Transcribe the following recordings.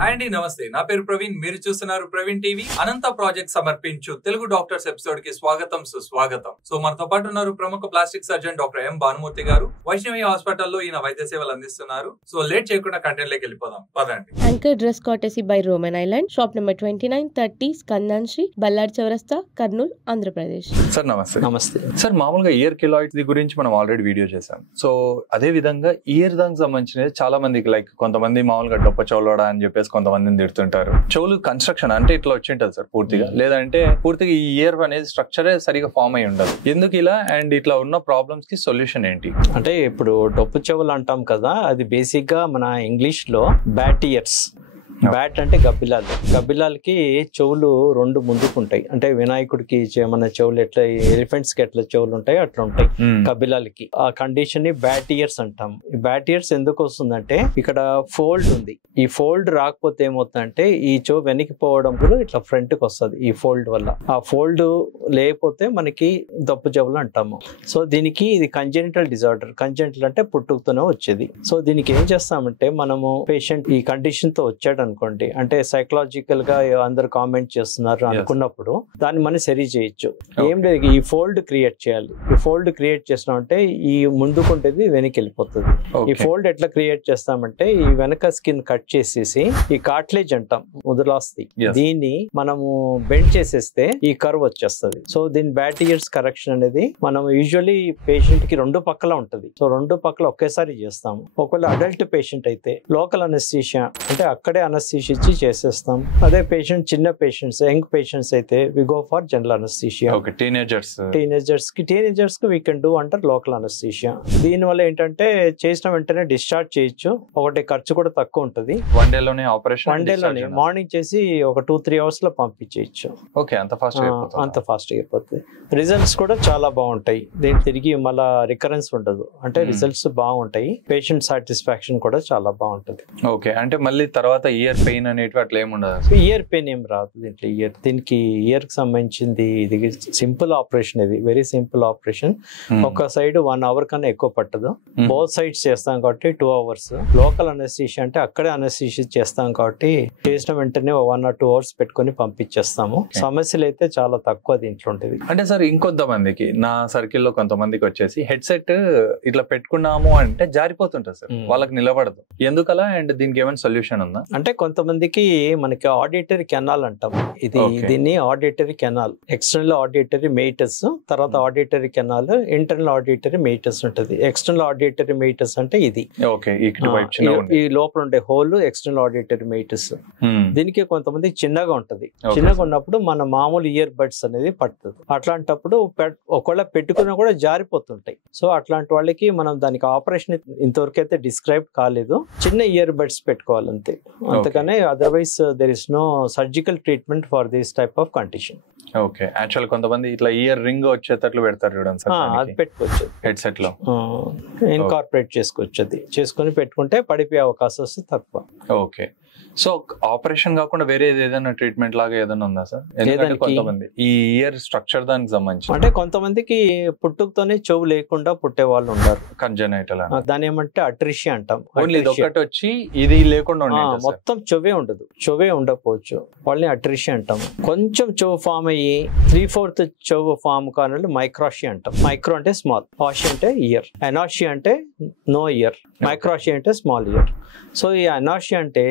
Hi అండి, నమస్తే. నా పేరు ప్రవీణ్. మీరు చూస్తున్నారు ప్రవీణ్ టీవీ. అనంత ప్రాజెక్ట్ సమర్పించు తెలుగు డాక్టర్స్ ఎపిసోడ్ కి స్వాగతం, సుస్వాగతం. సో మనతో పాటు ఉన్నారు ప్రముఖ plastic surgeon doctor M Bhanumurthy గారు. వైష్ణవి హాస్పిటల్లో ఈయన వైద్య సేవలు అందిస్తున్నారు. సో లేట్ చేయకుండా కంటెంట్ లోకి వెళ్ళిపోదాం, పదండి. Anchor dress courtesy by Roman Island, shop number 2930 Skandanshi, Ballard Chaurasta, Kurnool, Andhra Pradesh. Sir నమస్తే. నమస్తే సార్, మామూలుగా ఇయర్ కిలాయిడ్స్ గురించి మనం ఆల్రెడీ వీడియో చేసాం. సో అదే విధంగా ఇయర్ దానికి సంబంధించినది చాలా మందికి, లైక్ కొంతమంది మామూలుగా డొప్ప చోలోడా అని చెప్పేసి కొంతమందిని తిడుతుంటారు. చెవులు కన్స్ట్రక్షన్ అంటే ఇట్లా వచ్చి ఉంటుంది సార్ పూర్తిగా, లేదంటే పూర్తిగా ఈ ఇయర్ అనేది స్ట్రక్చరే సరిగా ఫామ్ అయి ఉండదు. ఎందుకు ఇలా, అండ్ ఇట్లా ఉన్న ప్రాబ్లమ్స్ కి సొల్యూషన్ ఏంటి? అంటే ఇప్పుడు డొప్పు చెవులు అంటాం కదా, అది బేసిక్ గా మన ఇంగ్లీష్ లో బ్యాట్ ఇయర్స్. బ్యాట్ అంటే గబ్బిలాలు. గబ్బిలాలకి చెవులు రెండు ముందుకుంటాయి. అంటే వినాయకుడికి మన చెవులు ఎట్లా, ఎలిఫెంట్స్ కి ఎట్లా చెవులు ఉంటాయి అట్లా ఉంటాయి గబ్బిలాలకి. ఆ కండిషన్ ని బ్యాట్ ఇయర్స్ అంటాం. ఈ బ్యాట్ ఇయర్స్ ఎందుకు వస్తుందంటే ఇక్కడ ఫోల్డ్ ఉంది. ఈ ఫోల్డ్ రాకపోతే ఏమవుతుందంటే ఈ చెవు వెనక్కి పోవడం కూడా ఇట్లా ఫ్రంట్ కి వస్తుంది ఈ ఫోల్డ్ వల్ల. ఆ ఫోల్డ్ లేకపోతే మనకి దప్పు చెవులు అంటాము. సో దీనికి ఇది కంజెనిటల్ డిజార్డర్. కంజెనిటల్ అంటే పుట్టుకతోనే వచ్చేది. సో దీనికి ఏం చేస్తామంటే మనము పేషెంట్ ఈ కండిషన్ తో వచ్చాడు అనుకోండి, అంటే సైకలాజికల్ గా అందరు కామెంట్ చేస్తున్నారు అనుకున్నప్పుడు దాన్ని మనం సరి చేయొచ్చు. ఏం లేదు, ఈ ఫోల్డ్ క్రియేట్ చేయాలి. ఈ ఫోల్డ్ క్రియేట్ చేసినామంటే ఈ ముందుకుంటేది వెనక్కి వెళ్ళిపోతుంది. ఈ ఫోల్డ్ ఎట్లా క్రియేట్ చేస్తామంటే ఈ వెనక స్కిన్ కట్ చేసేసి ఈ కార్టిలేజ్ అంటాం, ముదులాస్తి, దీన్ని మనము బెండ్ చేసేస్తే ఈ కర్వ్ వచ్చేస్తుంది. సో దీని బ్యాట్ ఇయర్స్ కరెక్షన్ అనేది మనం యూజువల్లీ పేషెంట్ కి రెండు పక్కల ఉంటుంది. సో రెండు పక్కల ఒకేసారి చేస్తాము. ఒకవేళ అడల్ట్ పేషెంట్ అయితే లోకల్ అనస్థీషియా అంటే అక్కడే అనస్థీషియా ఇచ్చి చేసేస్తాం. అదే పేషెంట్ చిన్న పేషెంట్స్, యంగ్ పేషెంట్స్ అయితే we go for general anaesthesia. Teenagers కి వీ కెన్ డూ అంటారు లోకల్ అనస్థీషియా. దీని వల్ల ఏంటంటే చేసిన వెంటనే డిశ్చార్జ్ చేయొచ్చు. ఒకటి ఖర్చు కూడా తక్కువ ఉంటుంది. వన్ డే లోనే మార్నింగ్ చేసి ఒక 2-3 అవర్స్ లో పంపించేయచ్చు. అంత ఫాస్ట్ అయిపోతుంది. రిజల్ట్స్ కూడా చాలా బాగుంటాయి. దీని తిరిగి మళ్ళా రికరెన్స్ ఉండదు. అంటే రిజల్ట్స్ బాగుంటాయి. పేషెంట్ సాటిస్ఫాక్షన్ కూడా చాలా బాగుంటుంది. ఓకే, అంటే మళ్ళీ తర్వాత ఇయర్ పెయిన్ అనేటివి అట్లా ఏమి ఉండదు? ఇయర్ పెయిన్ ఏం రాదు దీంట్లో. దీనికి ఇయర్ కి సంబంధించింది ఇది సింపుల్ ఆపరేషన్. ఇది వెరీ సింపుల్ ఆపరేషన్. ఒక సైడ్ 1 hour కన్నా ఎక్కువ పట్టదు. బోత్ సైడ్స్ చేస్తాం కాబట్టి 2 hours. లోకల్ అనస్థీషియా అంటే అక్కడే అనస్థీషియా చేస్తాం కాబట్టి చేసిన వెంటనే 1 or 2 hours పెట్టుకుని పంపించేస్తాము. సమస్యలు అయితే చాలా తక్కువ దీంట్లో ఉంటుంది. అంటే సార్, ఇంకొంతమందికి నా సర్కిల్ లో కొంతమందికి వచ్చేసి హెడ్సెట్ ఇట్లా పెట్టుకున్నాము అంటే జారిపోతుంటారు సార్, వాళ్ళకి నిలబడదు. ఎందుకలా, అండ్ దీనికి ఏమైనా సొల్యూషన్ ఉందా? అంటే కొంతమందికి మనకి ఆడిటరీ కెనాల్ అంటాం. దీన్ని ఆడిటరీ కెనాల్, ఎక్స్టర్నల్ ఆడిటరీ మెయిటస్, తర్వాత ఆడిటరీ కెనాల్, ఇంటర్నల్ ఆడిటరీ మెయిటస్ ఉంటుంది. ఎక్స్టర్నల్ ఆడిటరీ మెయిటస్ అంటే ఇది ఈ లోపల ఉండే హోల్ ఎక్స్టర్నల్ ఆడిటరీ మెయిటస్. దీనికి కొంతమంది చిన్నగా ఉంటది. చిన్నగా ఉన్నప్పుడు మన మామూలు ఇయర్ బడ్స్ అనేది పడుతుంది. అట్లాంటప్పుడు ఒకవేళ పెట్టుకున్నా కూడా జారిపోతుంటాయి. సో అట్లాంటి వాళ్ళకి మనం దానికి ఆపరేషన్ ఇంతవరకు అయితే డిస్క్రైబ్ కాలేదు. చిన్న ఇయర్ బడ్స్ పెట్టుకోవాలంతే, అంతకనే otherwise there is no surgical treatment for this type of condition. Okay, actual కొంతమంది ఇట్లా ఇయర్ రింగ్ వచ్చేటట్లు పెడతారు చూడండి సార్, అది పెట్టుకోవచ్చు హెడ్సెట్ లో ఇన్కార్పొరేట్ చేసుకోవచ్చు. అది చేసుకుని పెట్టుకుంటే పడిపోయే అవకాశం తక్కువ. ఓకే, సో ఆపరేషన్ కాకుండా వేరే ఏదైనా ట్రీట్మెంట్ లాగా ఏదైనా ఉందా సార్? కొంతమంది ఈ ఇయర్ స్ట్రక్చర్ దానికి సంబంధించి, అంటే కొంతమందికి పుట్టుకతోనే చెవు లేకుండా పుట్టే వాళ్ళు ఉన్నారు, కంజనైటల్. దాని ఏమంటే అట్రిషియా అంటాం. ఒకటి వచ్చి ఇది లేకుండా మొత్తం చెవే ఉండదు, చెవే ఉండకపోవచ్చు, వాళ్ళని అట్రిషియా అంటాం. కొంచెం చెవు ఫామ్ అయ్యి 3/4 చెవు ఫామ్ కాని మైక్రాషియా అంటాం. మైక్రో అంటే స్మాల్, ఆషియా అంటే ఇయర్, ఎనాషియా అంటే నో ఇయర్, మైక్రాషియా అంటే స్మాల్ ఇయర్. సో ఈ అనాషియా అంటే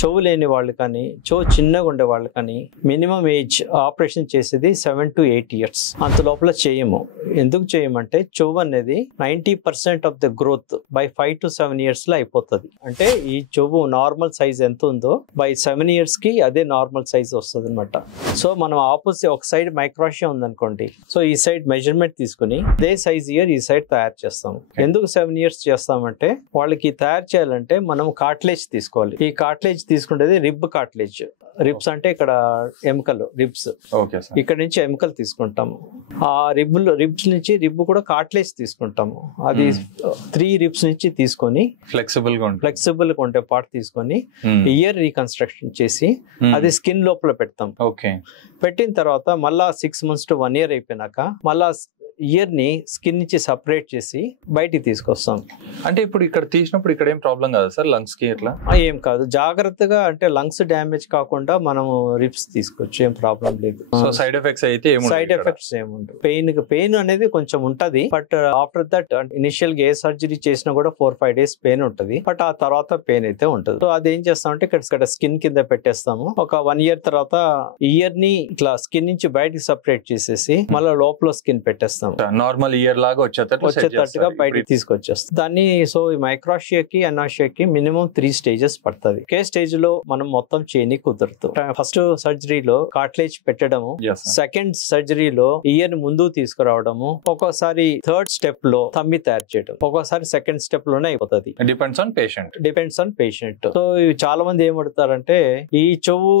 చెవు లేని వాళ్ళు కానీ చెవు చిన్నగా ఉండే వాళ్ళు కానీ మినిమం ఏజ్ ఆపరేషన్ చేసేది 7 to 8 years. అంత లోపల చేయము. ఎందుకు చేయమంటే చెవు అనేది 90% of the growth by 5 to 7 years లో అయిపోతుంది. అంటే ఈ చెవు నార్మల్ సైజ్ ఎంత ఉందో బై 7 years కి అదే నార్మల్ సైజ్ వస్తుంది అనమాట. సో మనం ఆపోజిట్ ఒక సైడ్ మైక్రాషియా ఉందనుకోండి, సో ఈ సైడ్ మెజర్మెంట్ తీసుకుని అదే సైజ్ ఇయర్ ఈ సైడ్ తయారు చేస్తాము. ఎందుకు 7 years చేస్తామంటే వాళ్ళకి తయారు చేయాలంటే మనం కార్టిలేజ్ తీసుకోవాలి. ఈ కార్టిలేజ్ తీసుకుంటేది రిబ్ కార్టిలేజ్. రిబ్స్ అంటే ఇక్కడ ఎముకలు, రిబ్స్. ఇక్కడ నుంచి ఎముకలు తీసుకుంటాము. ఆ రిబ్స్ నుంచి రిబ్ కూడా కార్టిలేజ్ తీసుకుంటాము. అది 3 ribs నుంచి తీసుకొని ఫ్లెక్సిబుల్ గా ఉండే పార్ట్ తీసుకొని ఇయర్ రీకన్స్ట్రక్షన్ చేసి అది స్కిన్ లోపల పెడతాం. పెట్టిన తర్వాత మళ్ళా 6 months to 1 year అయిపోయినాక మళ్ళా ఇయర్ ని స్కిన్ నుంచి సపరేట్ చేసి బయటికి తీసుకొస్తాం. అంటే ఇప్పుడు ఇక్కడ తీసినప్పుడు ఇక్కడ ఏం ప్రాబ్లం కాదు సార్ లంగ్స్ కి ఇట్లా? ఏం కాదు, జాగ్రత్తగా అంటే లంగ్స్ డ్యామేజ్ కాకుండా మనము రిప్స్ తీసుకోవచ్చు, ఏం ప్రాబ్లం లేదు. సో సైడ్ ఎఫెక్ట్స్ అయితే సైడ్ ఎఫెక్ట్స్ ఏముండవు. పెయిన్ అనేది కొంచెం ఉంటది, బట్ ఆఫ్టర్ దట్ ఇనిషియల్ గా ఏ సర్జరీ చేసినా కూడా 4-5 days పెయిన్ ఉంటది, బట్ ఆ తర్వాత పెయిన్ అయితే ఉంటది. సో అది ఏం చేస్తామంటే ఇక్కడ స్కిన్ కింద పెట్టేస్తాము. ఒక 1 year తర్వాత ఇయర్ ని ఇట్లా స్కిన్ నుంచి బయటికి సపరేట్ చేసేసి మళ్ళీ లోపల స్కిన్ పెట్టేస్తాము. నార్మల్ ఇయర్ లాగా వచ్చేటట్టుగా బయటికి తీసుకొచ్చేస్తాం దాన్ని. సో ఈ మైక్రోషియాకి అనాషియాకి మినిమం 3 stages పడుతుంది. ఒకే స్టేజ్ లో మనం మొత్తం చేయని కుదరదు. ఫస్ట్ సర్జరీలో కార్టిలేజ్ పెట్టడము, సెకండ్ సర్జరీలో ఇయర్ ముందు తీసుకురావడము, ఒక్కోసారి థర్డ్ స్టెప్ లో తమ్మి తయారు చేయడం, ఒక్కోసారి సెకండ్ స్టెప్ లోనే అయిపోతుంది. Depends on patient. సో చాలా మంది ఏం అడుగుతారంటే ఈ చెవు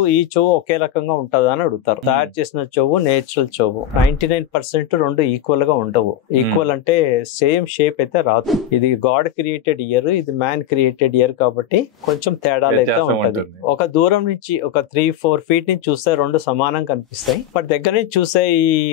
ఒకే రకంగా ఉంటదా అని అడుగుతారు. తయారు చేసిన చెవు నేచురల్ చెవు 99% రెండు ఈక్వల్ గా ఉండవు. ఈక్వల్ అంటే సేమ్ షేప్ అయితే రాదు. ఇది గాడ్ క్రియేటెడ్ ఇయర్, ఇది మ్యాన్ క్రియేటెడ్ ఇయర్ కాబట్టి కొంచెం తేడాలు అయితే ఉంటది. ఒక దూరం నుంచి ఒక 3-4 feet నుంచి చూస్తే రెండు సమానంగా కనిపిస్తాయి, బట్ దగ్గర నుంచి చూస్తే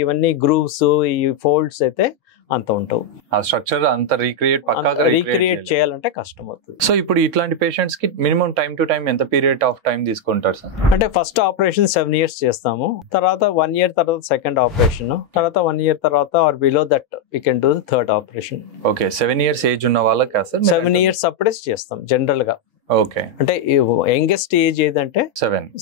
ఇవన్నీ గ్రూవ్స్ ఈ ఫోల్డ్స్ అయితే అంత ఉంటావు. ఆ స్ట్రక్చర్ అంత రీక్రియేట్ చేయాలంటే కష్టం అవుతుంది. సో ఇప్పుడు ఇట్లాంటి పేషెంట్స్ కి మినిమం టైం టు టైం ఎంత పీరియడ్ ఆఫ్ టైం తీసుకుంటారు సార్? అంటే ఫస్ట్ ఆపరేషన్ 7 years చేస్తాము, తర్వాత 1 year తర్వాత సెకండ్ ఆపరేషన్, తర్వాత 1 year తర్వాత or below that we can do third operation. Okay, 7 years age ఉన్న వాళ్ళకి సార్ 7 years అప్పుడే చేస్తాం జనరల్ గా. ఓకే, అంటే యంగెస్ట్ ఏజ్ ఏదంటే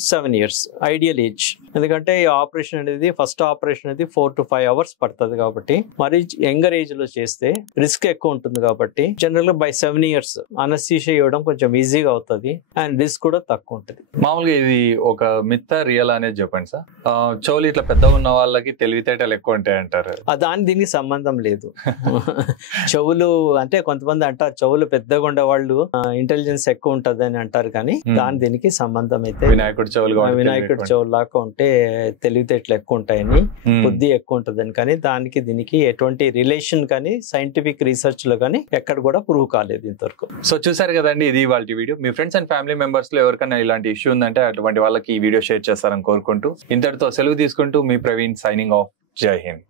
7 years ఐడియల్ ఏజ్. ఎందుకంటే ఈ ఆపరేషన్ అనేది ఫస్ట్ ఆపరేషన్ అనేది 4 to 5 hours పడుతుంది కాబట్టి, మరి యంగర్ ఏజ్ లో చేస్తే రిస్క్ ఎక్కువ ఉంటుంది కాబట్టి జనరల్ గా బై 7 years అనస్థీషియా ఇవ్వడం కొంచెం ఈజీగా అవుతుంది అండ్ రిస్క్ కూడా తక్కువ ఉంటుంది. మామూలుగా ఇది ఒక మిత్ రియల్ అనేది చెప్పండి సార్. చెవులు ఇట్లా పెద్దగా ఉన్న వాళ్ళకి తెలివితేటలు ఎక్కువ ఉంటాయి అంటారు, దీనికి సంబంధం లేదు. చెవులు అంటే కొంతమంది అంటారు చెవులు పెద్దగా ఉండే వాళ్ళు ఇంటెలిజెన్స్ ఎక్కువ ఉంటది అని అంటారు, కానీ దీనికి సంబంధం అయితే వినాయకుడి చెవులు లాగా ఉంటే తెలివితేటలు ఎక్కువ ఉంటాయని, బుద్ధి ఎక్కువ ఉంటదని, కానీ దానికి దీనికి ఎటువంటి రిలేషన్ కానీ సైంటిఫిక్ రీసెర్చ్ లో కానీ ఎక్కడ కూడా ప్రూవ్ కాలేదు ఇంతవరకు. సో చూసారు కదండి, ఇది వాళ్ళ video. Me friends and family members లో ఎవరికైనా ఇలాంటి ఇష్యూ ఉందంటే అటువంటి వాళ్ళకి ఈ వీడియో షేర్ చేస్తారని కోరుకుంటూ ఇంతటితో సెలవు తీసుకుంటూ మీ ప్రవీణ్ సైనింగ్ ఆఫ్. జై హింద్.